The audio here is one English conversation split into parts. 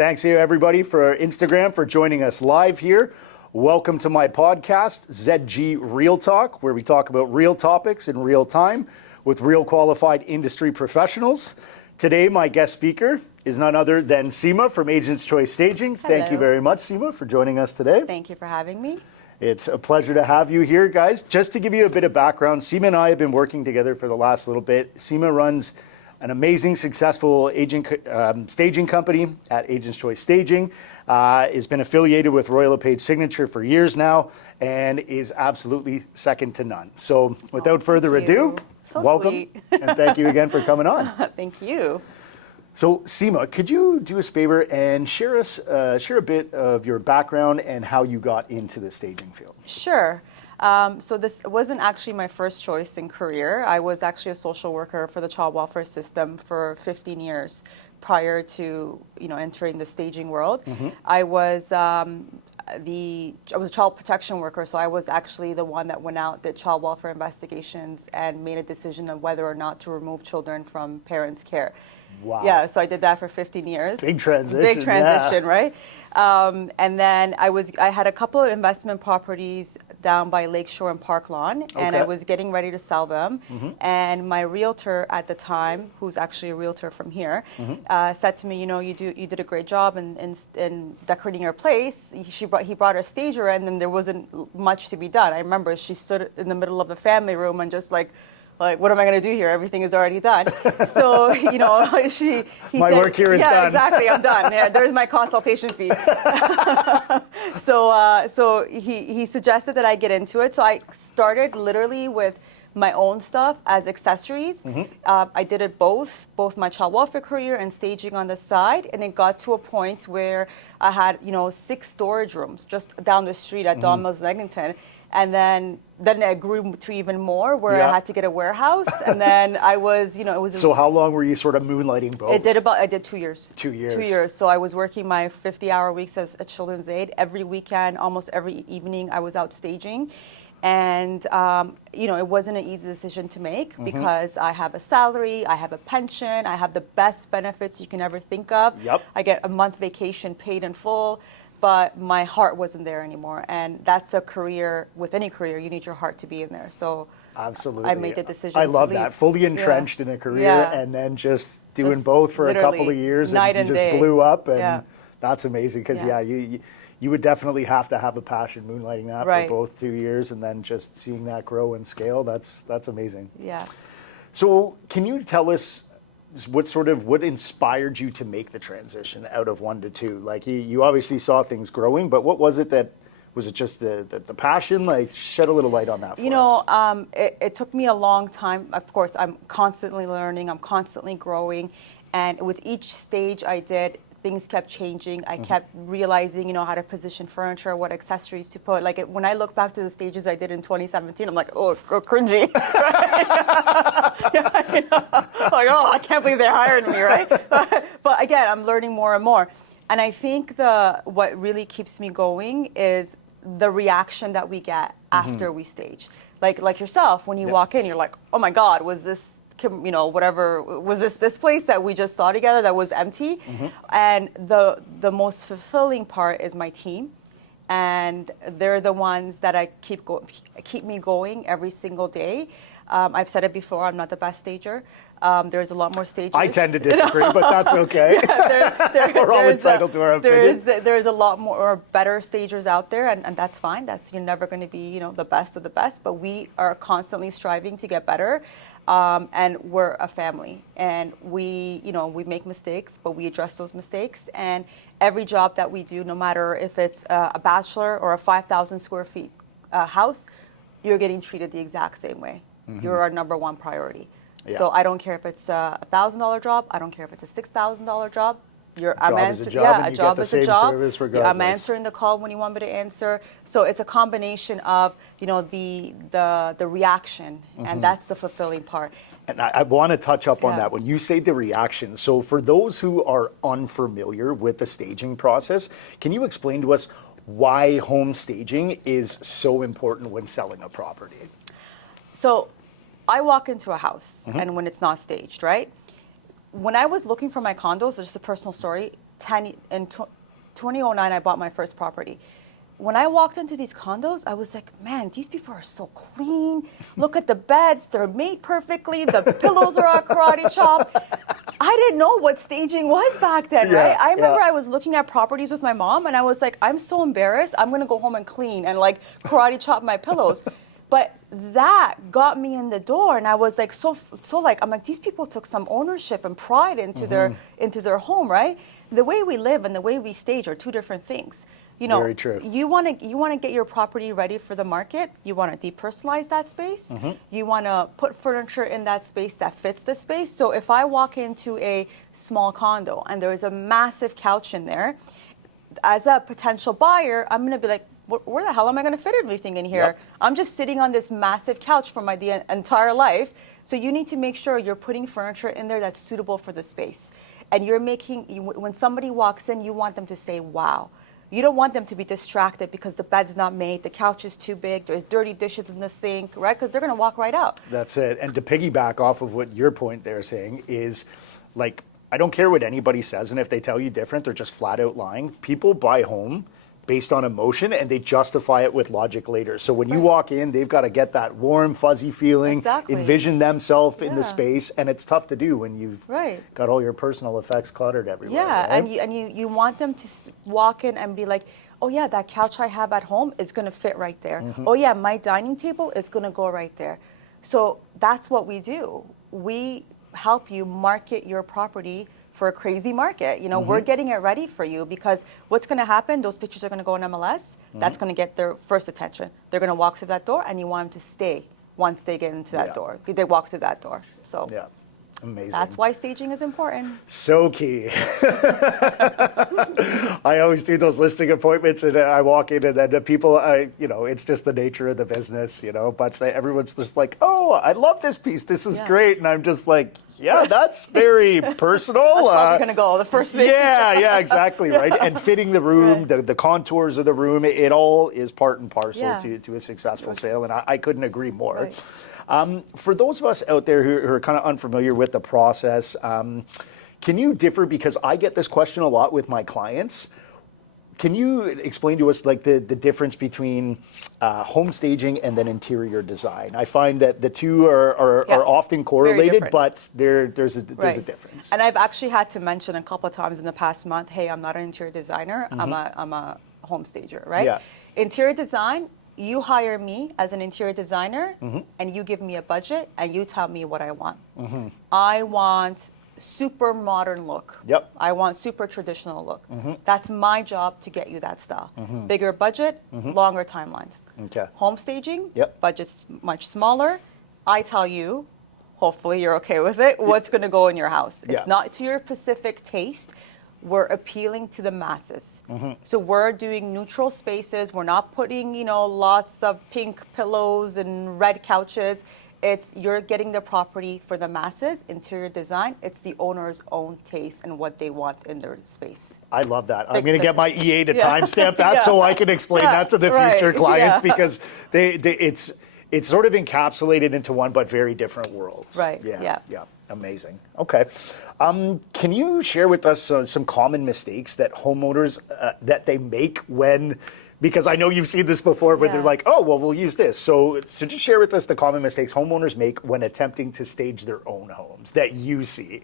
Thanks to everybody for Instagram for joining us live here. Welcome to my podcast, ZG Real Talk, where we talk about real topics in real time with real qualified industry professionals. Today, my guest speaker is none other than Sima from Agent's Choice Staging. Hello. Thank you very much, Sima, for joining us today. Thank you for having me. It's a pleasure to have you here, guys. Just to give you a bit of background, Sima and I have been working together for the last little bit. Sima runs an amazing, successful staging company at Agent's Choice Staging. Has been affiliated with Royal LePage Signature for years now, and is absolutely second to none. So without further ado, welcome, sweet. and thank you again for coming on. Thank you. So Sima, could you do us a favor and share a bit of your background and how you got into the staging field? Sure. So this wasn't actually my first choice in career. I was actually a social worker for the child welfare system for 15 years prior to entering the staging world. Mm-hmm. I was a child protection worker, so I was actually the one that went out, did child welfare investigations, and made a decision on whether or not to remove children from parents' care. Wow. Yeah, so I did that for 15 years. Big transition. Big transition, yeah. Right? And then I had a couple of investment properties down by Lakeshore and Park Lawn, and I was getting ready to sell them. Mm-hmm. And my realtor at the time, who's actually a realtor from here, said to me, you did a great job in decorating your place. He brought a stager in, and there wasn't much to be done. I remember she stood in the middle of the family room and just like, what am I going to do here? Everything is already done. So, he my said, work here is done. Yeah, exactly. I'm done. Yeah, there's my consultation fee. So he suggested that I get into it. So I started literally with my own stuff as accessories. Mm-hmm. I did it both my child welfare career and staging on the side. And it got to a point where I had, 6 storage rooms just down the street at Don Mills, Eglinton. And then it grew to even more, where I had to get a warehouse. And then I was, it was. So how long were you sort of moonlighting both? I did 2 years. 2 years. 2 years. So I was working my 50-hour weeks as a children's aide. Every weekend, almost every evening, I was out staging. And, it wasn't an easy decision to make because I have a salary, I have a pension, I have the best benefits you can ever think of. Yep. I get a month vacation paid in full. But my heart wasn't there anymore. And that's a career, with any career, you need your heart to be in there. So absolutely, I made the decision I to love leave. that. Fully entrenched in a career and then just doing Just both for a couple of literally years night and you and just day. blew up. And that's amazing because, Yeah. you would definitely have to have a passion moonlighting that Right. for both 2 years and then just seeing that grow and scale. That's amazing. Yeah. So can you tell us what inspired you to make the transition out of 1 to 2? Like you obviously saw things growing, but what was it was it just the passion? Like shed a little light on that for us. It took me a long time. Of course, I'm constantly learning, I'm constantly growing. And with each stage I did, things kept changing. I kept realizing, how to position furniture, what accessories to put. Like when I look back to the stages I did in 2017, I'm like, oh cringy. Like, I can't believe they hired me, right? But again, I'm learning more and more. And I think what really keeps me going is the reaction that we get after we stage. Like yourself, when you walk in, you're like, oh my God, was this whatever, was this place that we just saw together that was empty? And the most fulfilling part is my team. And they're the ones that keep me going every single day. I've said it before, I'm not the best stager. There's a lot more stagers. I tend to disagree, but that's okay. We're all entitled to our opinion. There's a lot more better stagers out there, and that's fine. You're never going to be, the best of the best, but we are constantly striving to get better. And we're a family, and we make mistakes, but we address those mistakes. And every job that we do, no matter if it's a bachelor or a 5,000 square feet house, you're getting treated the exact same way. You're our number one priority. Yeah. So I don't care if it's a $1,000 job. I don't care if it's a $6,000 job. A job is a job. Service regardless. I'm answering the call when you want me to answer. So it's a combination of the reaction, and that's the fulfilling part. And I want to touch up on that when you say the reaction. So for those who are unfamiliar with the staging process, can you explain to us why home staging is so important when selling a property? So I walk into a house, and when it's not staged, right? When I was looking for my condos, just a personal story, in 2009, I bought my first property. When I walked into these condos, I was like, man, these people are so clean. Look at the beds, they're made perfectly. The pillows are all karate chopped. I didn't know what staging was back then, right? I remember I was looking at properties with my mom and I was like, I'm so embarrassed. I'm gonna go home and clean and like karate chop my pillows. But that got me in the door, and I was like, I'm like, these people took some ownership and pride into their home, right? The way we live and the way we stage are two different things. You know, very true. You want to get your property ready for the market. You want to depersonalize that space. You want to put furniture in that space that fits the space. So if I walk into a small condo and there is a massive couch in there, as a potential buyer, I'm going to be like, where the hell am I going to fit everything in here? I'm just sitting on this massive couch for the entire life. So you need to make sure you're putting furniture in there that's suitable for the space. And when somebody walks in, you want them to say, wow. You don't want them to be distracted because the bed's not made, the couch is too big, there's dirty dishes in the sink, right? Because they're going to walk right out. That's it. And to piggyback off of what your point there saying is, like, I don't care what anybody says, and if they tell you different, they're just flat out lying. People buy home based on emotion, and they justify it with logic later. So when you walk in, they've got to get that warm, fuzzy feeling, envision themselves in the space, and it's tough to do when you've got all your personal effects cluttered everywhere. Yeah, right? and you want them to walk in and be like, oh yeah, that couch I have at home is going to fit right there. Oh yeah, my dining table is going to go right there. So that's what we do. We help you market your property for a crazy market. You know, we're getting it ready for you, because what's going to happen, those pictures are going to go on MLS. That's going to get their first attention. They're going to walk through that door, and you want them to stay once they get into that door. They walk through that door. So amazing. That's why staging is important. So key. I always do those listing appointments, and I walk in, and then the people, you know, it's just the nature of the business, you know, but everyone's just like, oh, I love this piece. This is great. And I'm just like, yeah, that's very personal. That's probably going to go the first thing. Yeah, exactly, right? And fitting the room, the contours of the room, it all is part and parcel to a successful sale, and I couldn't agree more. Right. For those of us out there who are kind of unfamiliar with the process, can you differ, because I get this question a lot with my clients. Can you explain to us like the difference between home staging and then interior design? I find that the two are often correlated, but there's a difference. And I've actually had to mention a couple of times in the past month, hey, I'm not an interior designer, I'm a home stager, right? Yeah. Interior design, you hire me as an interior designer, and you give me a budget, and you tell me what I want. I want super modern look. I want super traditional look. That's my job to get you that style. Bigger budget, longer timelines. Home staging, budget's much smaller. I tell you, hopefully you're okay with it, what's going to go in your house. It's not to your specific taste. We're appealing to the masses. So we're doing neutral spaces. We're not putting, you know, lots of pink pillows and red couches. It's you're getting the property for the masses. Interior design, it's the owner's own taste and what they want in their space. I love that. I'm going to get my EA to timestamp that so I can explain that to the future clients, because it's sort of encapsulated into one but very different worlds. Right. Yeah. Amazing. Okay. Can you share with us some common mistakes that homeowners that they make when? Because I know you've seen this before, where they're like, oh, well, we'll use this. So just share with us the common mistakes homeowners make when attempting to stage their own homes that you see.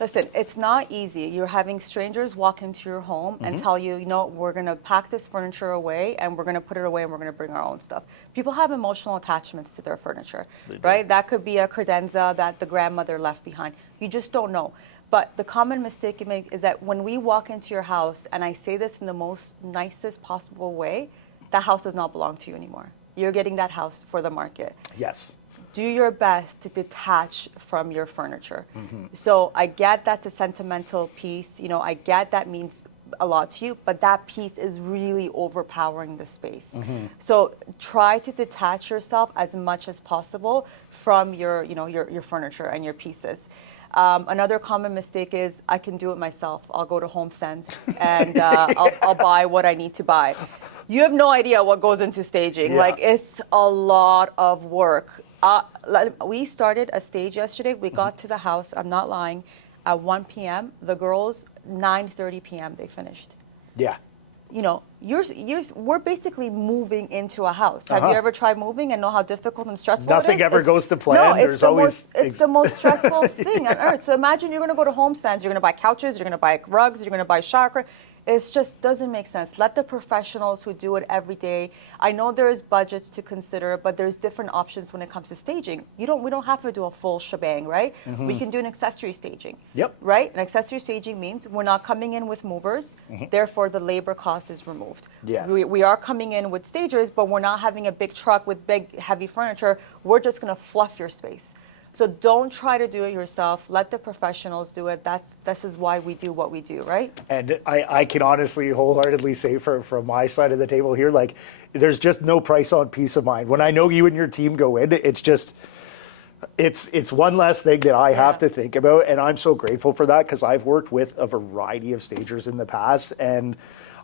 Listen, it's not easy. You're having strangers walk into your home and tell you, you know, we're going to pack this furniture away, and we're going to put it away, and we're going to bring our own stuff. People have emotional attachments to their furniture, right? That could be a credenza that the grandmother left behind. You just don't know. But the common mistake you make is that when we walk into your house, and I say this in the most nicest possible way, that house does not belong to you anymore. You're getting that house for the market. Yes. Do your best to detach from your furniture. So I get that's a sentimental piece. You know, I get that means a lot to you, but that piece is really overpowering the space. So try to detach yourself as much as possible from your, you know, your furniture and your pieces. Another common mistake is I can do it myself. I'll go to HomeSense and I'll buy what I need to buy. You have no idea what goes into staging. Like, it's a lot of work. We started a stage yesterday. We got to the house. I'm not lying. at 1 p.m. The girls, 9:30 p.m. they finished. Yeah. You know, we're basically moving into a house. Have you ever tried moving and know how difficult and stressful it is? Nothing ever goes to plan. No, There's always it's the most stressful thing on earth. So imagine you're going to go to home stands, you're going to buy couches, you're going to buy rugs, you're going to buy shower. It just doesn't make sense. Let the professionals who do it every day. I know there's budgets to consider, but there's different options when it comes to staging. We don't have to do a full shebang, right? We can do an accessory staging. Yep. Right? An accessory staging means we're not coming in with movers, therefore the labor cost is removed. Yes. We are coming in with stagers, but we're not having a big truck with big heavy furniture. We're just going to fluff your space. So don't try to do it yourself. Let the professionals do it. This is why we do what we do, right? And I can honestly, wholeheartedly say from my side of the table here, like, there's just no price on peace of mind. When I know you and your team go in, it's just, it's one less thing that I have to think about. And I'm so grateful for that, because I've worked with a variety of stagers in the past. And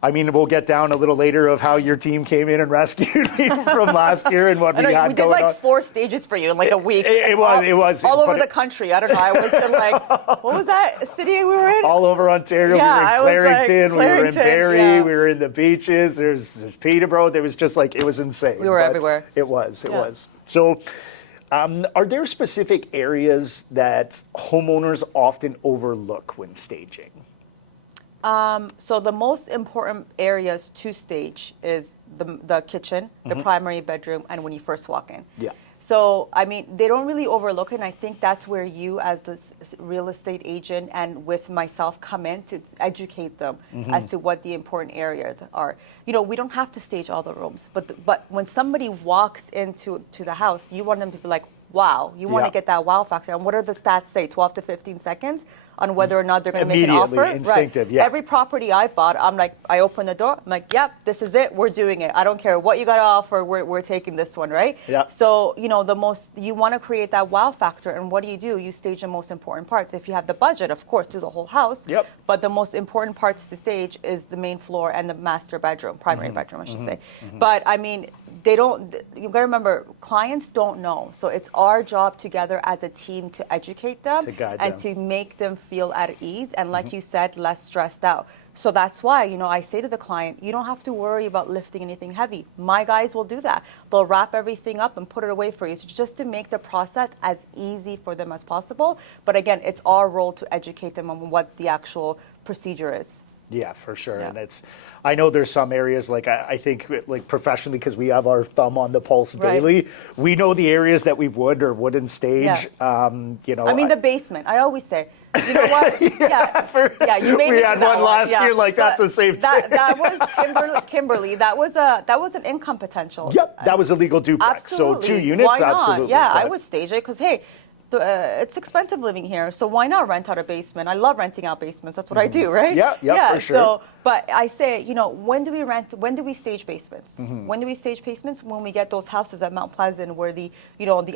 I mean, we'll get down a little later of how your team came in and rescued me from last year and what we had going on. We did like 4 stages for you in like a week. It was all over the country. I don't know. I was in like, what was that city we were in? All over Ontario. Yeah, we were in Clarington, we were in Barrie, yeah. we were in the beaches. There's Peterborough. There was just like, it was insane. We were everywhere. It was. So, are there specific areas that homeowners often overlook when staging? So the most important areas to stage is the kitchen, the primary bedroom, and when you first walk in. Yeah. So, I mean, they don't really overlook it, and I think that's where you as the real estate agent and with myself come in to educate them as to what the important areas are. You know, we don't have to stage all the rooms, but when somebody walks into the house, you want them to be like, wow, you want to get that wow factor. And what do the stats say? 12 to 15 seconds on whether or not they're going to make an offer? Instinctive, right. yeah. Every property I bought, I'm like, I open the door, I'm like, yep, this is it, we're doing it. I don't care what you got to offer, we're taking this one, right? Yeah. So, you know, you want to create that wow factor, and what do? You stage the most important parts. If you have the budget, of course, do the whole house. Yep. But the most important parts to stage is the main floor and the master bedroom, primary bedroom, I should say. But I mean, you got to remember, clients don't know. So it's our job together as a team to educate them to guide and them. to make them feel at ease and, like you said, less stressed out. So that's why, you know, I say to the client, you don't have to worry about lifting anything heavy. My guys will do that. They'll wrap everything up and put it away for you. So just to make the process as easy for them as possible. But again, it's our role to educate them on what the actual procedure is. Yeah, for sure. Yeah. And I know there's some areas, like I think like professionally, because we have our thumb on the pulse daily, we know the areas that we would or wouldn't stage. You know, I mean, the basement, I always say, you know what? You made we had one last year, like that's the same thing. That was Kimberly. That was an income potential. Yep, that was a legal duplex. Absolutely. So 2 units, why not? absolutely. Yeah, I would stage it because, hey, it's expensive living here, so why not rent out a basement? I love renting out basements. That's what I do, right? Yeah, for sure. So, but I say, you know, when do we stage basements? When do we stage basements? When we get those houses at Mount Pleasant where the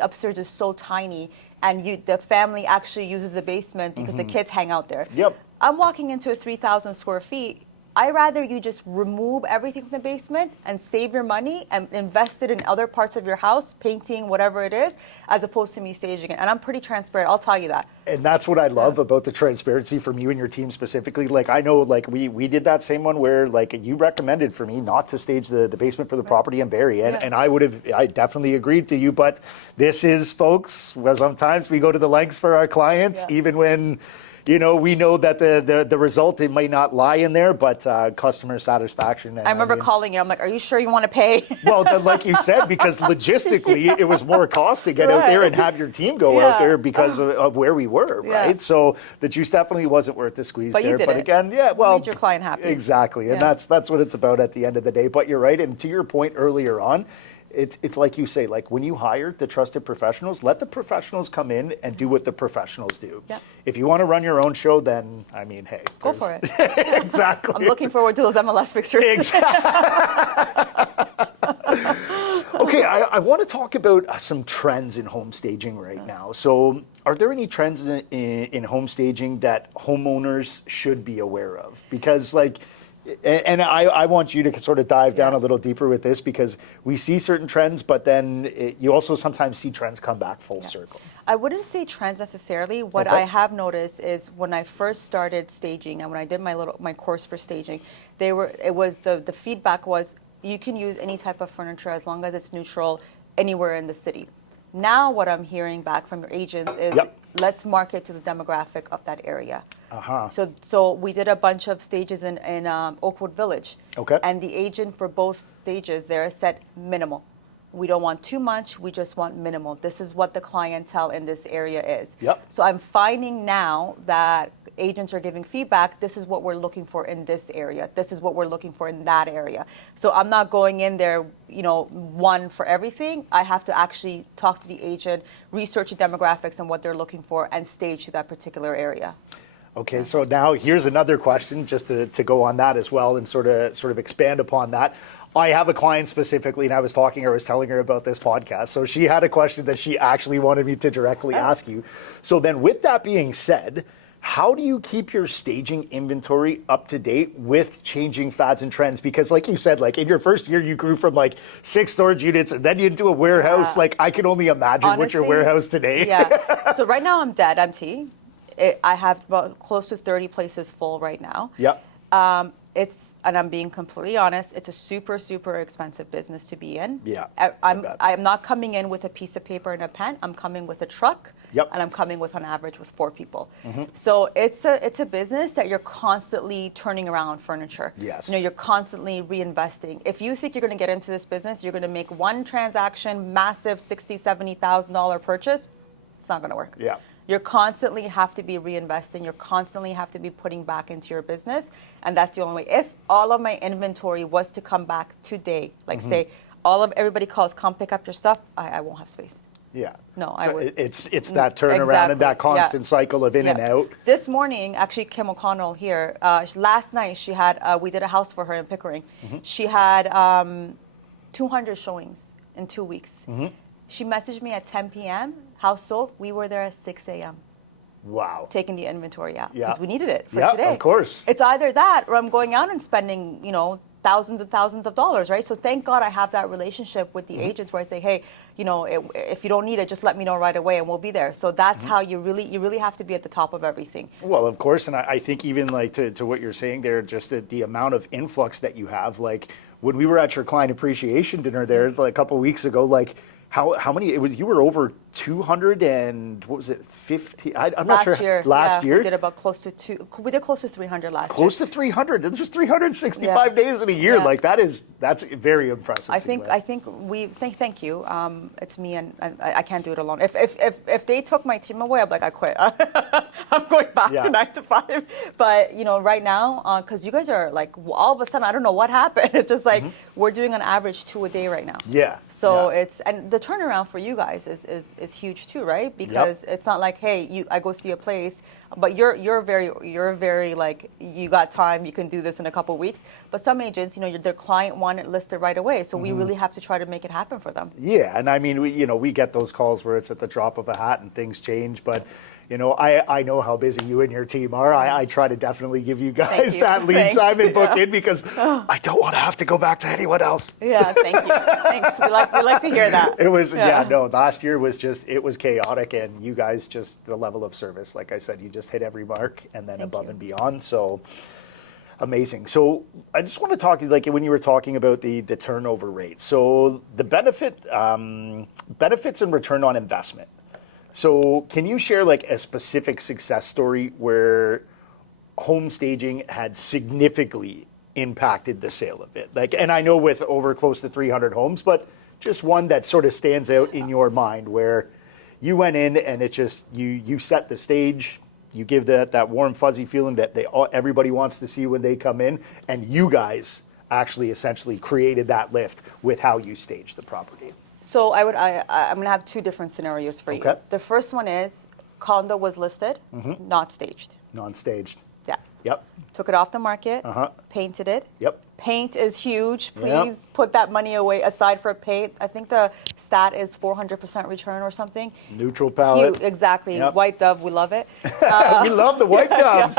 upstairs is so tiny and the family actually uses the basement because the kids hang out there. Yep. I'm walking into a 3,000 square feet. I'd rather you just remove everything from the basement and save your money and invest it in other parts of your house, painting, whatever it is, as opposed to me staging it. And I'm pretty transparent, I'll tell you that. And that's what I love about the transparency from you and your team specifically. Like, I know, like, we did that same one where, like, you recommended for me not to stage the basement for the property in Barrie. And I definitely agreed to you. But this is, folks, well, sometimes we go to the lengths for our clients, even when, you know, we know that the result, it might not lie in there, but customer satisfaction. I remember calling you. I'm like, are you sure you want to pay? Well, then, like you said, because logistically, it was more cost to get out there and have your team go out there because of where we were, right? So the juice definitely wasn't worth the squeeze but there. You did but again, well, made your client happy. Exactly, and that's what it's about at the end of the day. But you're right, and to your point earlier on, it's like you say, like when you hire the trusted professionals, let the professionals come in and do what the professionals do. Yep. If you want to run your own show, then, I mean, hey. Go for it. Exactly. I'm looking forward to those MLS pictures. Exactly. Okay, I want to talk about some trends in home staging right now. So are there any trends in home staging that homeowners should be aware of? Because, like, and I want you to sort of dive down a little deeper with this, because we see certain trends, but then you also sometimes see trends come back full circle. I wouldn't say trends necessarily. What Okay. I have noticed is when I first started staging and when I did my course for staging, the feedback was you can use any type of furniture as long as it's neutral anywhere in the city. Now what I'm hearing back from your agents is Yep. let's market to the demographic of that area. Uh-huh. So we did a bunch of stages in Oakwood Village. Okay. And the agent for both stages there said minimal. We don't want too much, we just want minimal. This is what the clientele in this area is. Yep. So I'm finding now that agents are giving feedback, this is what we're looking for in this area. This is what we're looking for in that area. So I'm not going in there, one for everything. I have to actually talk to the agent, research the demographics and what they're looking for, and stage to that particular area. Okay, so now here's another question just to go on that as well and sort of expand upon that. I have a client specifically, and I was telling her about this podcast. So she had a question that she actually wanted me to directly ask you. So then with that being said, how do you keep your staging inventory up to date with changing fads and trends? Because like you said, like in your first year, you grew from like 6 storage units and then you into a warehouse. Yeah. Like I can only imagine what your Honestly, warehouse today. Yeah. So right now I'm dead empty. I have about close to 30 places full right now. Yep. And I'm being completely honest, it's a super, super expensive business to be in. Yeah, I'm not coming in with a piece of paper and a pen. I'm coming with a truck. Yep. And I'm coming with, on average, with 4 people. Mm-hmm. So it's a business that you're constantly turning around furniture. Yes. You're constantly reinvesting. If you think you're going to get into this business, you're going to make one transaction, massive $60,000, $70,000 purchase, it's not going to work. Yeah. You constantly have to be reinvesting. You constantly have to be putting back into your business. And that's the only way. If all of my inventory was to come back today, like say, everybody calls, come pick up your stuff, I won't have space. Yeah. No, so I would. It's that turnaround and that constant cycle of in and out. This morning, actually, Kim O'Connell here, last night she had, we did a house for her in Pickering. She had 200 showings in 2 weeks. She messaged me at 10 p.m., house sold. We were there at 6 a.m. Wow. Taking the inventory out Yeah. because we needed it for today. Yeah, of course. It's either that or I'm going out and spending, thousands and thousands of dollars, right? So thank God I have that relationship with the agents where I say, hey, if you don't need it, just let me know right away and we'll be there. So that's how you really have to be at the top of everything. Well, of course, and I think even like to what you're saying there, just the amount of influx that you have, like when we were at your client appreciation dinner there like a couple of weeks ago, like how many, you were over 200 and what was it, 50? I'm not sure. Last year? We did about close to 300 last year. Close to 300. It's just 365 days in a year. Yeah. Like that's very impressive. Thank you. It's me and I can't do it alone. If they took my team away, I'm like, I quit. I'm going back to 9 to 5. But right now, because you guys are like all of a sudden, I don't know what happened. It's just like we're doing on average 2 a day right now. Yeah. So and the turnaround for you guys is huge too, right? Because it's not like, hey, I go see a place, but you're very like, you got time, you can do this in a couple of weeks. But some agents, their client want it listed right away, so we really have to try to make it happen for them. Yeah, and I mean, we get those calls where it's at the drop of a hat and things change, but I know how busy you and your team are. I try to definitely give you guys that lead time and book in because I don't want to have to go back to anyone else. Yeah, thank you. Thanks. We like to hear that. It was, last year was it was chaotic, and you guys just, the level of service, like I said, you just hit every mark and then above and beyond. So amazing. So I just want to talk, like when you were talking about the turnover rate. So the benefits and return on investment. So can you share like a specific success story where home staging had significantly impacted the sale of it? Like, and I know with over close to 300 homes, but just one that sort of stands out in your mind where you went in and it just, you set the stage, you give that warm fuzzy feeling that everybody wants to see when they come in, and you guys actually essentially created that lift with how you staged the property. So I'm going to have 2 different scenarios for you. Okay. The first one is condo was listed, not staged. Non-staged. Yeah. Yep. Took it off the market, painted it. Yep. Paint is huge. Please put that money away aside for paint. I think the stat is 400% return or something. Neutral palette. Exactly. Yep. White Dove, we love it. We love the White Dove.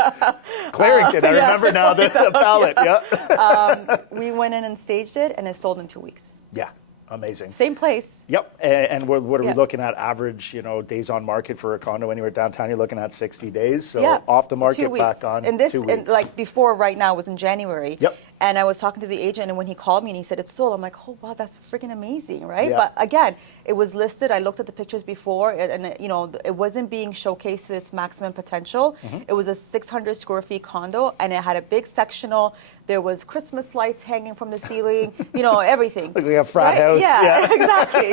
Clarington, I remember now the palette. Yeah. We went in and staged it, and it sold in 2 weeks. Yeah. Amazing. Same place. Yep. And what are we Yeah. looking at? Average, days on market for a condo anywhere downtown, you're looking at 60 days. So Yeah. off the 2 market, weeks. back on And this, 2 weeks. and like before, right now was in January. Yep. And I was talking to the agent, and when he called me and he said it's sold, I'm like, oh wow, that's freaking amazing, right? Yeah. But again, it was listed. I looked at the pictures before, and it wasn't being showcased to its maximum potential. It was a 600 square feet condo, and it had a big sectional. There was Christmas lights hanging from the ceiling, everything. Like a frat Right? house. Yeah, exactly.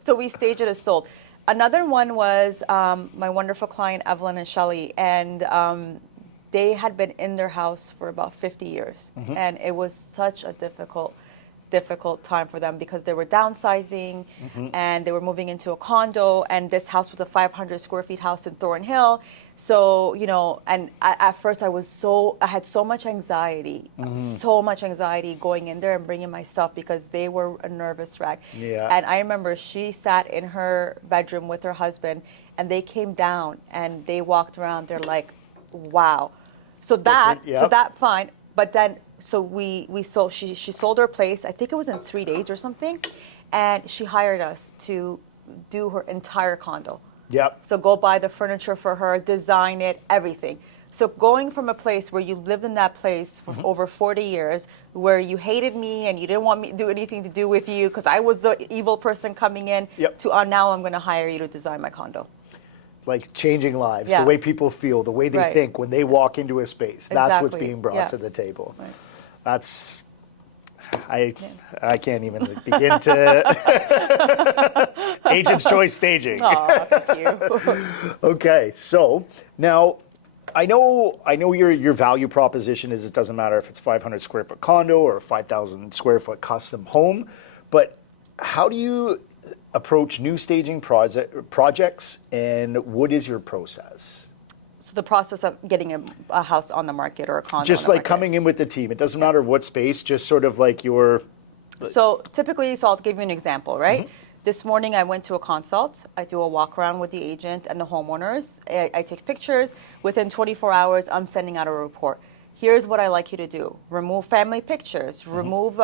So we staged it as sold. Another one was my wonderful client Evelyn and Shelley, and they had been in their house for about 50 years, and it was such a difficult time for them because they were downsizing and they were moving into a condo, and this house was a 500 square feet house in Thornhill. So, and at first I had so much anxiety going in there and bringing my stuff because they were a nervous wreck. Yeah. And I remember she sat in her bedroom with her husband, and they came down and they walked around. They're like, wow. So that fine. But then, so we sold, she sold her place. I think it was in 3 days or something. And she hired us to do her entire condo. Yep. So go buy the furniture for her, design it, everything. So going from a place where you lived in that place for over 40 years, where you hated me and you didn't want me to do anything to do with you because I was the evil person coming in, to now I'm going to hire you to design my condo. Like changing lives, Yeah. the way people feel, the way they Right. think when they walk into a space. That's what's Exactly. being brought Yeah. to the table. Right. That's, I can't even begin to, Agent's Choice staging. Aw, thank you. Okay, so now I know your value proposition is it doesn't matter if it's 500 square foot condo or a 5,000 square foot custom home, but how do you approach new staging projects, and what is your process? So the process of getting a house on the market or a condo Just on the like market. coming in with the team, it doesn't matter what space, just sort of like your... So typically, I'll give you an example, right? This morning I went to a consult. I do a walk around with the agent and the homeowners. I take pictures. Within 24 hours, I'm sending out a report. Here's what I like you to do. Remove family pictures. Remove,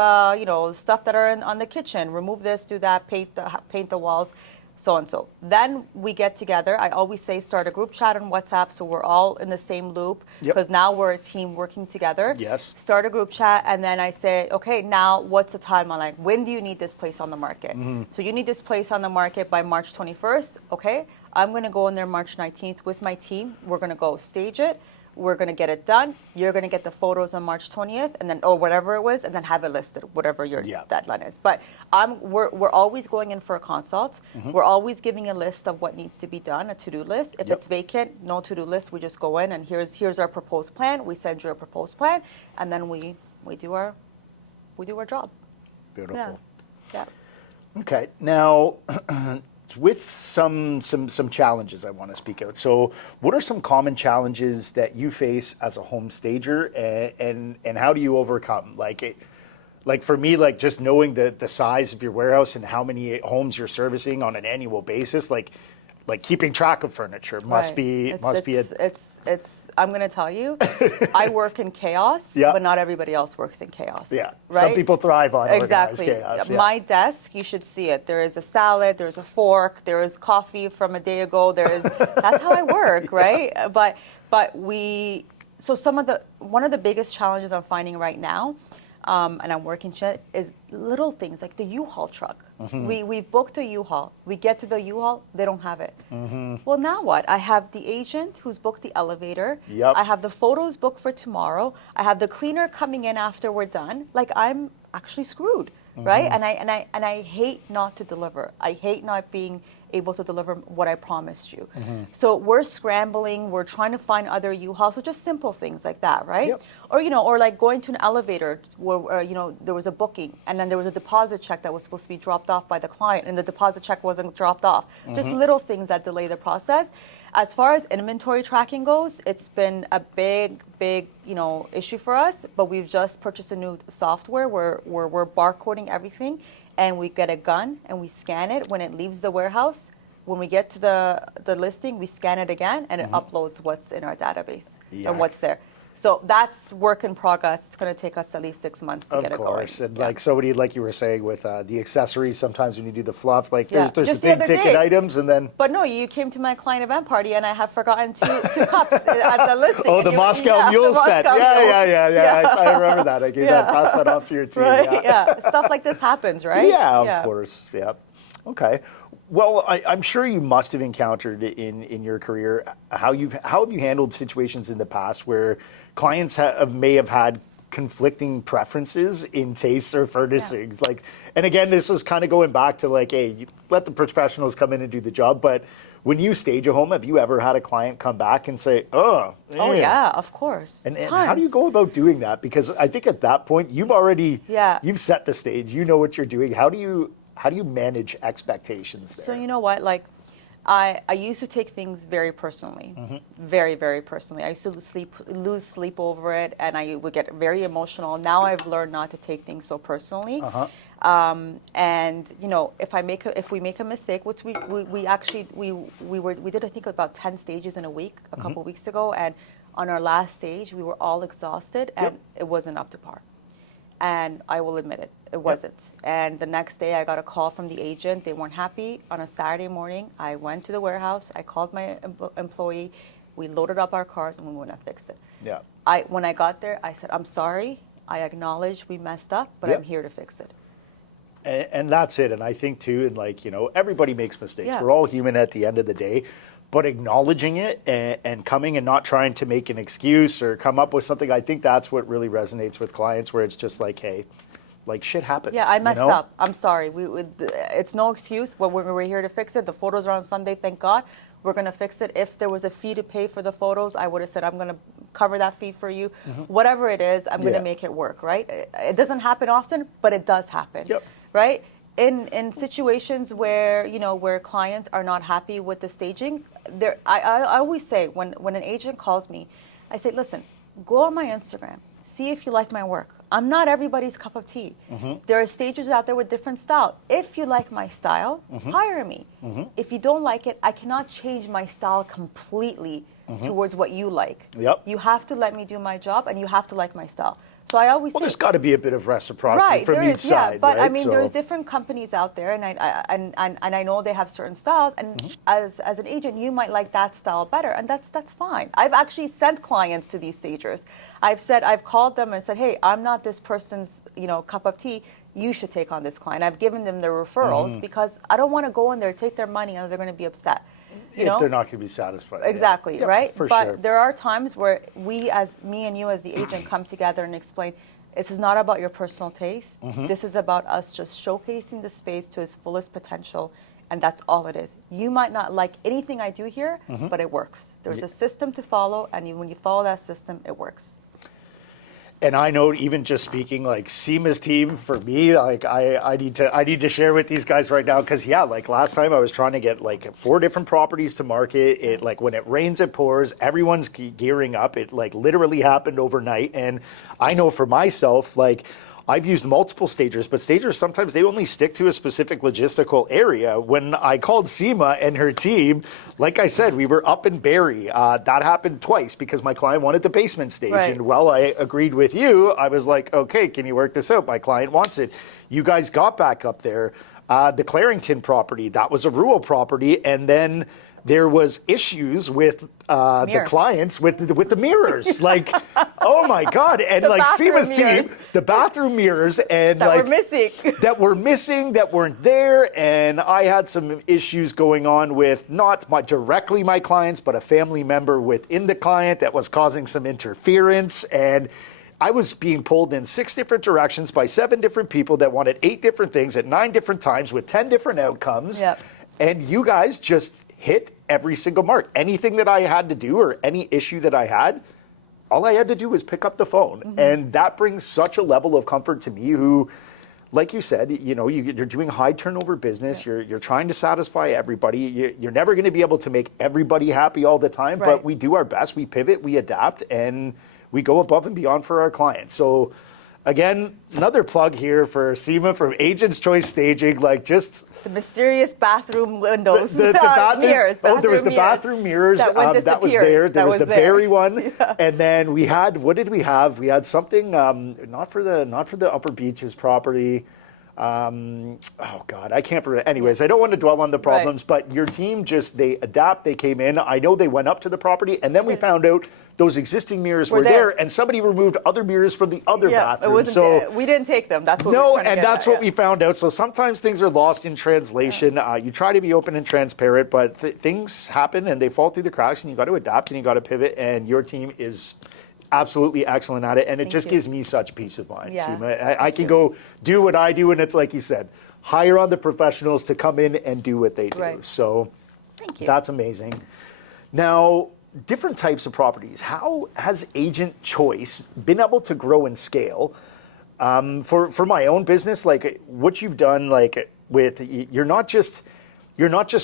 stuff that are on the kitchen. Remove this, do that, paint the walls, so and so. Then we get together. I always say start a group chat on WhatsApp so we're all in the same loop because now we're a team working together. Yes. Start a group chat, and then I say, okay, now what's the timeline? Like, when do you need this place on the market? So you need this place on the market by March 21st. Okay, I'm going to go in there March 19th with my team. We're going to go stage it. We're going to get it done. You're going to get the photos on March 20th, and then, or whatever it was, and then have it listed, whatever your deadline is. But we're always going in for a consult. We're always giving a list of what needs to be done, a to-do list. If it's vacant, no to-do list, we just go in and here's our proposed plan. We send you a proposed plan, and then we do our job. Beautiful. Yeah. Okay, now with some challenges I want to speak out. So what are some common challenges that you face as a home stager, and how do you overcome? Like for me, like just knowing the size of your warehouse and how many homes you're servicing on an annual basis, like keeping track of furniture must be I'm going to tell you, I work in chaos, but not everybody else works in chaos. Yeah, right? some people thrive on exactly. organized chaos. Yeah. My desk, you should see it. There is a salad, there's a fork, there is coffee from a day ago. That's how I work, right? But one of the biggest challenges I'm finding right now, and I'm working is little things like the U-Haul truck. We booked a U-Haul. We get to the U-Haul, they don't have it. Well, now what? I have the agent who's booked the elevator. Yep. I have the photos booked for tomorrow. I have the cleaner coming in after we're done. Like, I'm actually screwed, right? And I hate not to deliver. I hate not being able to deliver what I promised you. So we're scrambling, we're trying to find other U-Hauls, so just simple things like that, right? Yep. Or like going to an elevator where there was a booking and then there was a deposit check that was supposed to be dropped off by the client and the deposit check wasn't dropped off. Just little things that delay the process. As far as inventory tracking goes, it's been a big issue for us, but we've just purchased a new software where we're barcoding everything, and we get a gun and we scan it when it leaves the warehouse. When we get to the listing, we scan it again and it uploads what's in our database and what's there. So that's work in progress. It's going to take us at least 6 months to get it going. Of course, and like somebody, like you were saying with the accessories, sometimes when you do the fluff, like there's Just the big ticket items, and then. But no, you came to my client event party, and I have forgotten two cups at the listing. Oh, the Moscow Mule set. Yeah. I remember that. I gave Yeah. pass that off to your team. Right? Yeah. Stuff like this happens, right? Yeah, of course. Yeah. Okay. Well, I'm sure you must have encountered in your career how have you handled situations in the past where clients may have had conflicting preferences in tastes or furnishings. Like, and again, this is kind of going back to like, hey, you let the professionals come in and do the job. But when you stage a home, have you ever had a client come back and say, oh yeah, of course. And how do you go about doing that? Because I think at that point you've already you've set the stage. You know what you're doing. How do you manage expectations there? So you know what, like, I used to take things very personally, very, very personally. I used to lose sleep over it, and I would get very emotional. Now I've learned not to take things so personally. And you know, if we make a mistake, which we did, I think, about 10 stages in a week a couple weeks ago, and on our last stage we were all exhausted, and it wasn't up to par. And I will admit it wasn't. And the next day I got a call from the agent. They weren't happy. On a Saturday morning, I went to the warehouse. I called my employee. We loaded up our cars and we went and fixed it. Yeah. When I got there, I said, I'm sorry. I acknowledge we messed up, but I'm here to fix it. And that's it. And I think too, and like, you know, everybody makes mistakes. Yeah. We're all human at the end of the day. But acknowledging it and coming and not trying to make an excuse or come up with something, I think that's what really resonates with clients, where it's just like, hey, like shit happens. Yeah, I messed up. I'm sorry. It's no excuse. But we're here to fix it. The photos are on Sunday, thank God. We're going to fix it. If there was a fee to pay for the photos, I would have said, I'm going to cover that fee for you. Whatever it is, I'm going to make it work, right? It doesn't happen often, but it does happen, right? In situations where, you know, where clients are not happy with the staging, I always say, when an agent calls me, I say, listen, go on my Instagram, see if you like my work. I'm not everybody's cup of tea. There are stagers out there with different style. If you like my style, hire me. If you don't like it, I cannot change my style completely towards what you like. You have to let me do my job, and you have to like my style. So I always say, there's got to be a bit of reciprocity from each side, but right? I mean, there's different companies out there, and I know they have certain styles, and as an agent, you might like that style better, and that's fine. I've actually sent clients to these stagers. I've called them and said, hey, I'm not this person's, you know, cup of tea. You should take on this client. I've given them the referrals because I don't want to go in there, take their money, and they're going to be upset. You know? If they're not going to be satisfied. Exactly, right? For but sure. there are times where me and you as the agent come together and explain, this is not about your personal taste. This is about us just showcasing the space to its fullest potential, and that's all it is. You might not like anything I do here, but it works. There's a system to follow, and when you follow that system, it works. And I know, even just speaking, like Sima's team, for me, like I need to share with these guys right now, because like last time I was trying to get like 4 different properties to market. It like, when it rains, it pours. Everyone's gearing up. It like literally happened overnight. And I know for myself, like, I've used multiple stagers, but stagers, sometimes they only stick to a specific logistical area. When I called Sima and her team, like I said, we were up in Barrie. That happened twice because my client wanted the basement stage. Right. And while I agreed with you, I was like, okay, can you work this out? My client wants it. You guys got back up there. The Clarington property, that was a rural property. And then there was issues with the clients with the mirrors. Like, oh my God. And like Sima's team, the bathroom mirrors, and that like were missing. that weren't there. And I had some issues going on with not directly my clients, but a family member within the client that was causing some interference. And I was being pulled in 6 different directions by 7 different people that wanted 8 different things at 9 different times with 10 different outcomes. And you guys just hit every single mark. Anything that I had to do or any issue that I had, all I had to do was pick up the phone. And that brings such a level of comfort to me, who, like you said, you know, you're doing high turnover business. You're trying to satisfy everybody. You're never going to be able to make everybody happy all the time, but we do our best. We pivot, we adapt, and we go above and beyond for our clients. So Again, another plug here for Sima from Agent's Choice Staging. Like just The mysterious bathroom windows, the bathroom mirrors. there was the mirrors bathroom mirrors that was there. There was the there. berry one, and then we had, what did we have? We had something not for the Upper Beaches property. Oh God, I can't remember. Anyways, I don't want to dwell on the problems, but your team just, they adapt, they came in. I know they went up to the property, and then we found out those existing mirrors were there, and somebody removed other mirrors from the other bathroom. It wasn't, so we didn't take them. That's what no, and that's what we found out. So sometimes things are lost in translation. You try to be open and transparent, but things happen and they fall through the cracks, and you got to adapt and you got to pivot. And your team is absolutely excellent at it, and it just gives me such peace of mind. Sima. I can go do what I do, and it's like you said, hire on the professionals to come in and do what they do. So that's amazing. Now, different types of properties. How has Agent Choice been able to grow and scale? For my own business, like what you've done, like with, you're not just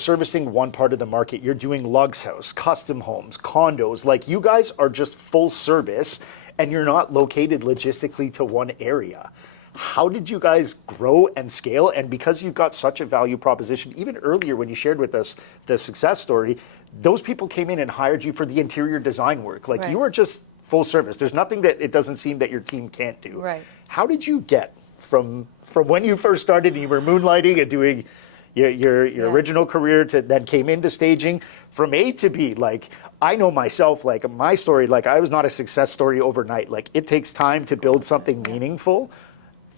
servicing one part of the market. You're doing lugs house, custom homes, condos. Like you guys are just full service, and you're not located logistically to one area. How did you guys grow and scale? And because you've got such a value proposition, even earlier when you shared with us the success story, those people came in and hired you for the interior design work. Like you were just full service. There's nothing that it doesn't seem that your team can't do. How did you get from when you first started and you were moonlighting and doing your original career to then came into staging from A to B? Like I know myself, like my story, like I was not a success story overnight. Like it takes time to build something meaningful.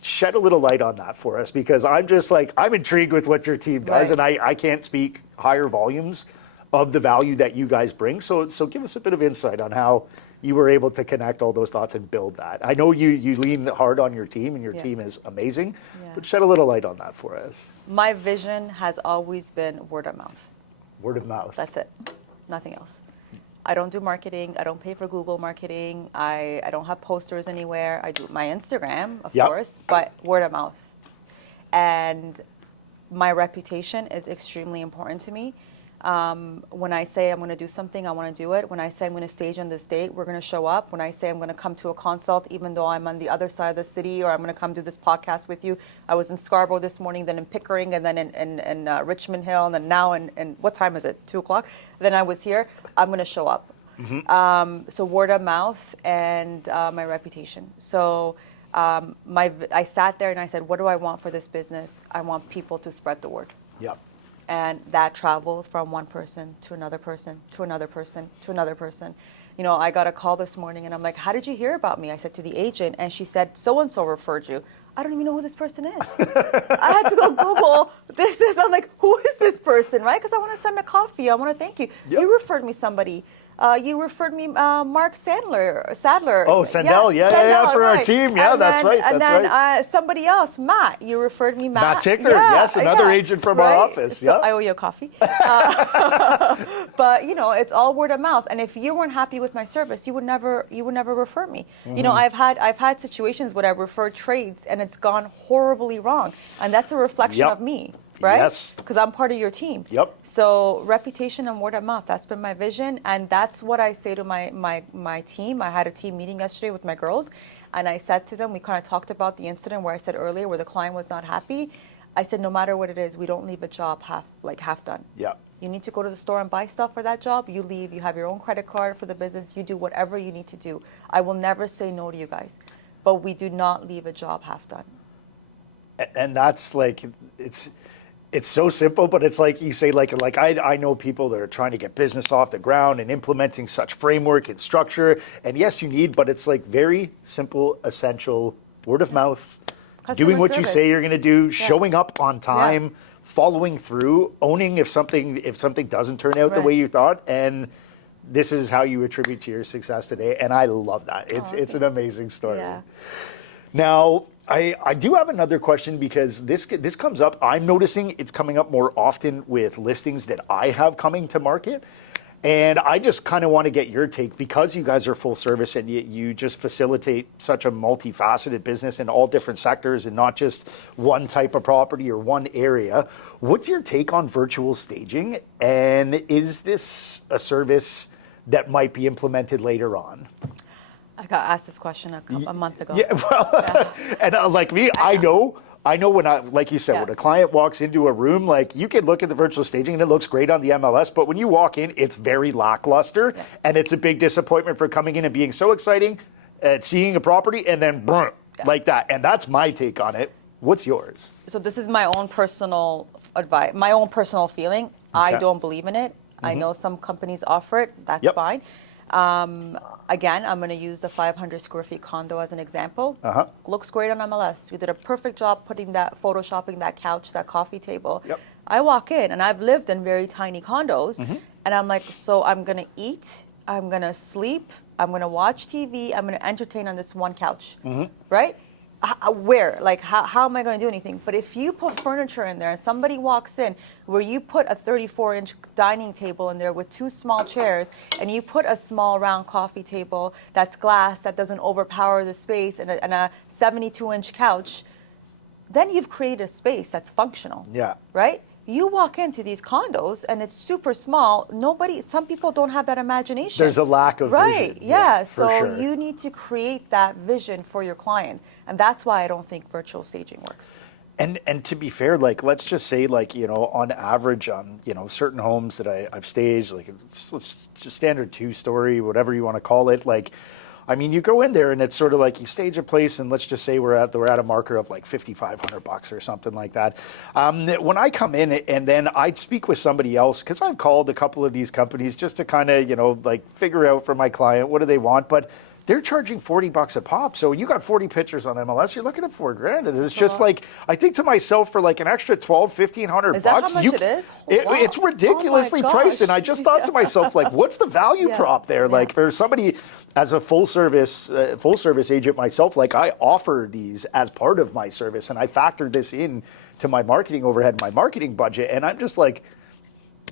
Shed a little light on that for us, because I'm just like, I'm intrigued with what your team does, and I can't speak higher volumes of the value that you guys bring. So give us a bit of insight on how you were able to connect all those dots and build that. I know you lean hard on your team, and your team is amazing, but shed a little light on that for us. My vision has always been word of mouth. Word of mouth. That's it. Nothing else. I don't do marketing. I don't pay for Google marketing. I don't have posters anywhere. I do my Instagram, of course, but word of mouth. And my reputation is extremely important to me. When I say I'm going to do something, I want to do it. When I say I'm going to stage on this date, we're going to show up. When I say I'm going to come to a consult, even though I'm on the other side of the city, or I'm going to come do this podcast with you. I was in Scarborough this morning, then in Pickering, and then in Richmond Hill, and then now in what time is it? 2 o'clock? Then I was here. I'm going to show up. So word of mouth and my reputation. So I sat there and I said, what do I want for this business? I want people to spread the word. And that traveled from one person to another person, to another person, to another person. You know, I got a call this morning and I'm like, how did you hear about me? I said to the agent, and she said, so-and-so referred you. I don't even know who this person is. I had to go Google this. I'm like, who is this person, right? Because I want to send a coffee. I want to thank you. You referred me somebody. You referred me Mark Sadler. Oh, Sandell, Sandell, for our team. Yeah, that's right. And then somebody else, Matt. You referred me Matt. Matt Tickner, yes, another agent from our office. So I owe you a coffee. But you know, it's all word of mouth. And if you weren't happy with my service, you would never refer me. You know, I've had situations where I referred trades and it's gone horribly wrong, and that's a reflection of me. Right? Yes. Because I'm part of your team. So reputation and word of mouth, that's been my vision. And that's what I say to my team. I had a team meeting yesterday with my girls. And I said to them, we kind of talked about the incident where I said earlier where the client was not happy. I said, no matter what it is, we don't leave a job half done. You need to go to the store and buy stuff for that job. You leave, you have your own credit card for the business. You do whatever you need to do. I will never say no to you guys. But we do not leave a job half done. And that's like, it's so simple, but it's like you say, like I know people that are trying to get business off the ground and implementing such framework and structure. And yes, you need, but it's like very simple, essential word of mouth, doing what you say you're going to do, showing up on time, following through, owning if something doesn't turn out the way you thought. And this is how you attribute to your success today. And I love that. It's an amazing story. Now, I do have another question, because this comes up. I'm noticing it's coming up more often with listings that I have coming to market. And I just kind of want to get your take, because you guys are full service and you just facilitate such a multifaceted business in all different sectors and not just one type of property or one area. What's your take on virtual staging? And is this a service that might be implemented later on? I got asked this question a month ago. Yeah, well, and like me, I know when like you said, when a client walks into a room, like you can look at the virtual staging and it looks great on the MLS, but when you walk in, it's very lackluster, and it's a big disappointment for coming in and being so exciting at seeing a property and then like that. And that's my take on it. What's yours? So this is my own personal advice, my own personal feeling. I don't believe in it. I know some companies offer it. That's fine. Again, I'm going to use the 500 square feet condo as an example. Looks great on MLS. We did a perfect job photoshopping that couch, that coffee table. I walk in, and I've lived in very tiny condos, and I'm like, so I'm going to eat, I'm going to sleep, I'm going to watch TV, I'm going to entertain on this one couch, right? Where? Like, how am I going to do anything? But if you put furniture in there and somebody walks in where you put a 34-inch dining table in there with 2 small chairs, and you put a small round coffee table that's glass that doesn't overpower the space, and a 72-inch couch, then you've created a space that's functional. Yeah. Right? You walk into these condos and it's super small. Some people don't have that imagination. There's a lack of vision. Right, yeah. So you need to create that vision for your client. And that's why I don't think virtual staging works. And to be fair, like, let's just say, like, you know, on average on, you know, certain homes that I've staged, like it's just standard 2-story, whatever you want to call it, like, I mean, you go in there and it's sort of like you stage a place, and let's just say we're at a marker of like $5,500 or something like that. When I come in and then I'd speak with somebody else, because I've called a couple of these companies just to kind of, you know, like figure out for my client, what do they want? But they're charging $40 a pop. So you got 40 pictures on MLS, you're looking at $4,000. And it's just like, I think to myself, for like an extra $1,200-1,500 is that how much it is? Wow. It's ridiculously priced. And I just thought to myself, like, what's the value prop there? Like, for somebody as a full service agent myself, like, I offer these as part of my service, and I factored this in to my marketing overhead, my marketing budget. And I'm just like,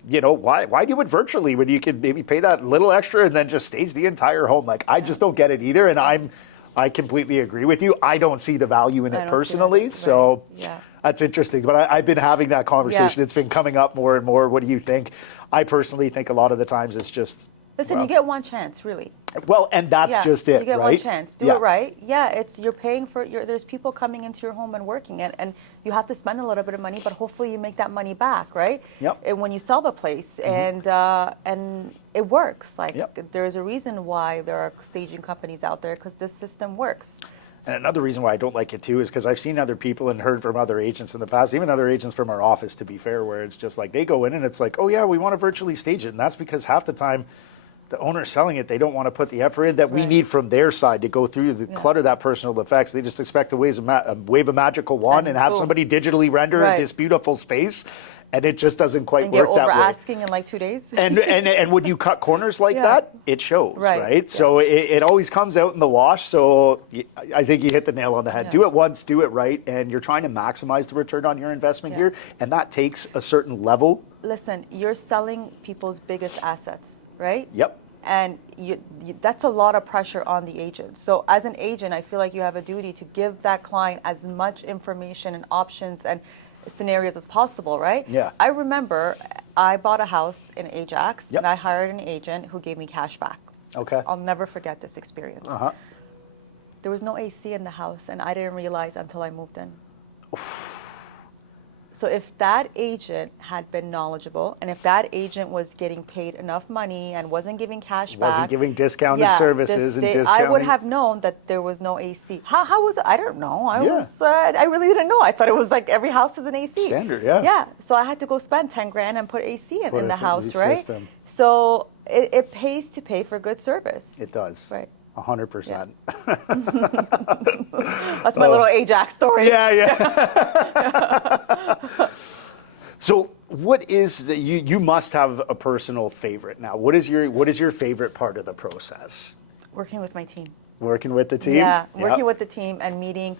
you know, why do it virtually when you could maybe pay that little extra and then just stage the entire home? Like, I just don't get it either. And I completely agree with you. I don't see the value in it personally. So that's interesting. But I've been having that conversation. It's been coming up more and more. What do you think? I personally think a lot of the times it's just, listen, you get one chance, really. Well, and that's just it, right? You get one chance. Do it right. Yeah, you're paying for there's people coming into your home and working it, and you have to spend a little bit of money, but hopefully you make that money back, right? Yep. And when you sell the place, and it works. Like, there's a reason why there are staging companies out there, because this system works. And another reason why I don't like it too is because I've seen other people and heard from other agents in the past, even other agents from our office, to be fair, where it's just like they go in and it's like, oh yeah, we want to virtually stage it, and that's because half the time the owner selling it, they don't want to put the effort in that we need from their side to go through the clutter, that personal effects. They just expect to wave a magical wand and have somebody digitally render this beautiful space, and it just doesn't quite work that way. And you're over-asking in like 2 days. And when you cut corners like that, it shows, right? Yeah. So it always comes out in the wash. So I think you hit the nail on the head. Yeah. Do it once, do it right, and you're trying to maximize the return on your investment here, and that takes a certain level. Listen, you're selling people's biggest assets, right? Yep. And that's a lot of pressure on the agent. So as an agent, I feel like you have a duty to give that client as much information and options and scenarios as possible, right? Yeah. I remember I bought a house in Ajax, and I hired an agent who gave me cash back. Okay. I'll never forget this experience. There was no AC in the house, and I didn't realize until I moved in. So if that agent had been knowledgeable, and if that agent was getting paid enough money and wasn't giving cash back, wasn't giving discounted services and discounting, I would have known that there was no AC. How was it? I don't know. I really didn't know. I thought it was like every house has an AC. Standard, yeah. Yeah. So I had to go spend $10,000 and put AC in the house, right? System. So it pays to pay for good service. It does. Right. 100%. That's my little Ajax story. Yeah. So what is you must have a personal favorite now. What is your favorite part of the process? Working with my team. Working with the team? Yeah, working with the team and meeting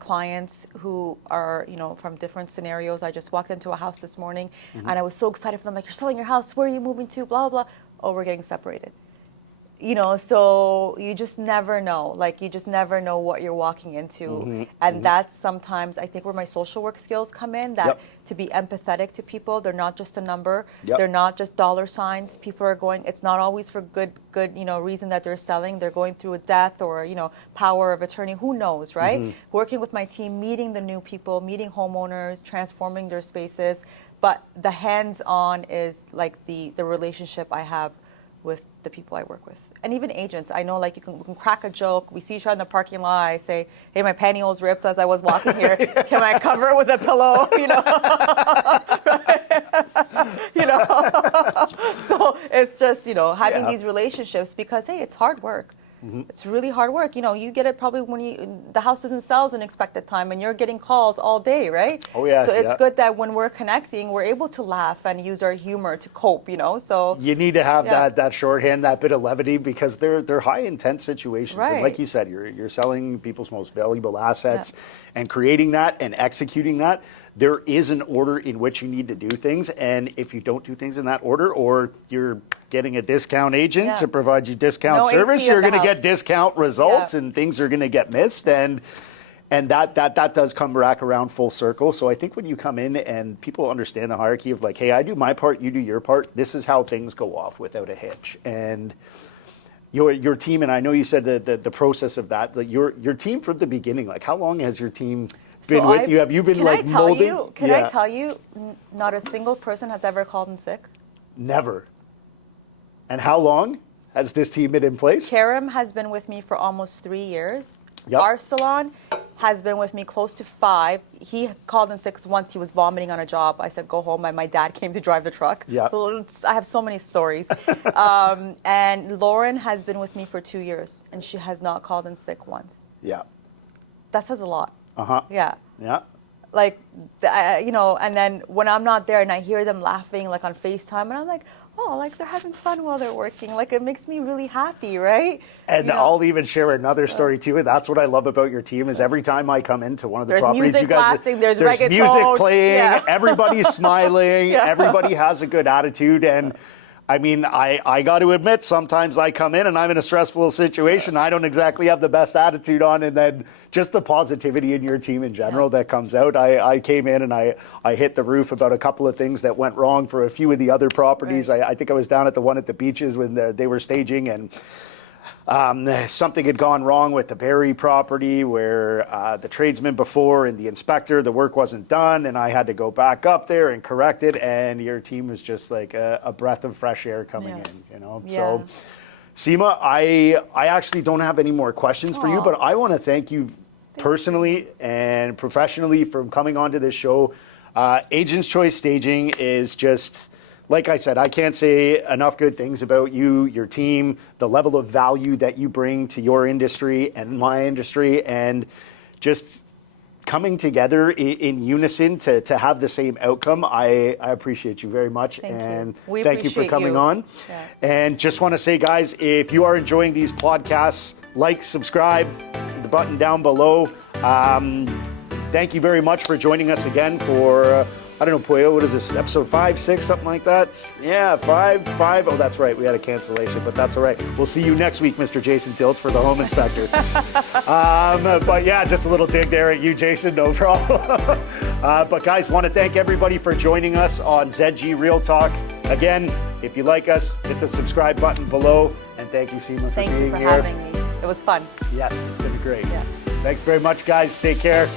clients who are, from different scenarios. I just walked into a house this morning, and I was so excited for them. Like, you're selling your house. Where are you moving to? Blah, blah, blah. Oh, we're getting separated. you know, so you just never know. Like, you just never know what you're walking into. And that's sometimes, I think, where my social work skills come in, that to be empathetic to people. They're not just a number. They're not just dollar signs. People are going, it's not always for good, you know, reason that they're selling. They're going through a death or, you know, power of attorney. Who knows, right? Working with my team, meeting the new people, meeting homeowners, transforming their spaces. But the hands-on is like the relationship I have with the people I work with. And even agents, I know, like, we can crack a joke. We see each other in the parking lot. I say, hey, my pantyhose ripped as I was walking here. Can I cover it with a pillow? You know, you know. So it's just, you know, having these relationships, because, hey, it's hard work. It's really hard work. You know, you get it probably when the house doesn't sell in expected time and you're getting calls all day, right? Oh, yeah. So it's good that when we're connecting, we're able to laugh and use our humor to cope, you know? So you need to have that shorthand, that bit of levity, because they're high intense situations. And like you said, you're selling people's most valuable assets and creating that and executing that. There is an order in which you need to do things, and if you don't do things in that order, or you're getting a discount agent to provide you discount service, you're going to get discount results, and things are going to get missed, and that does come back around full circle. So I think when you come in and people understand the hierarchy of, like, hey, I do my part, you do your part, this is how things go off without a hitch. And your team, and I know you said the process of that, like your team from the beginning, like, how long has your team been with you? Have you been like molding? Can I tell you, not a single person has ever called in sick? Never. And how long has this team been in place? Karim has been with me for almost 3 years. Our salon has been with me close to 5. He called in sick once. He was vomiting on a job. I said, go home. And my dad came to drive the truck. I have so many stories. And Lauren has been with me for 2 years, and she has not called in sick once. That says a lot. Like, you know, and then when I'm not there and I hear them laughing, like, on FaceTime, and I'm like, oh, like, they're having fun while they're working. Like, it makes me really happy, right? And I'll even share another story too. And that's what I love about your team, is every time I come into one of the properties, you guys, there's music playing, everybody's smiling, everybody has a good attitude. And I mean, I got to admit, sometimes I come in and I'm in a stressful situation. I don't exactly have the best attitude on, and then just the positivity in your team in general that comes out. I came in and I hit the roof about a couple of things that went wrong for a few of the other properties. I think I was down at the one at the beaches when they were staging, and something had gone wrong with the Barrie property where the tradesman before and the inspector, the work wasn't done, and I had to go back up there and correct it, and your team was just like a breath of fresh air coming in, you know? So, Sima, I actually don't have any more questions for you, but I want to thank you personally and professionally for coming onto this show. Agent's Choice Staging is just, like I said, I can't say enough good things about you, your team, the level of value that you bring to your industry and my industry, and just coming together in unison to have the same outcome. I appreciate you very much. Thank you for coming on. And just want to say, guys, if you are enjoying these podcasts, like, subscribe, the button down below. Thank you very much for joining us again for I don't know, Puyo, what is this, episode 5, 6, something like that? Yeah, 5. Oh, that's right, we had a cancellation, but that's all right. We'll see you next week, Mr. Jason Tilts, for the home inspector. But yeah, just a little dig there at you, Jason, no problem. But guys, want to thank everybody for joining us on ZG Real Talk. Again, if you like us, hit the subscribe button below, and thank you, Sima, for being here. Thank you for having me. It was fun. Yes, it's been great. Thanks very much, guys. Take care.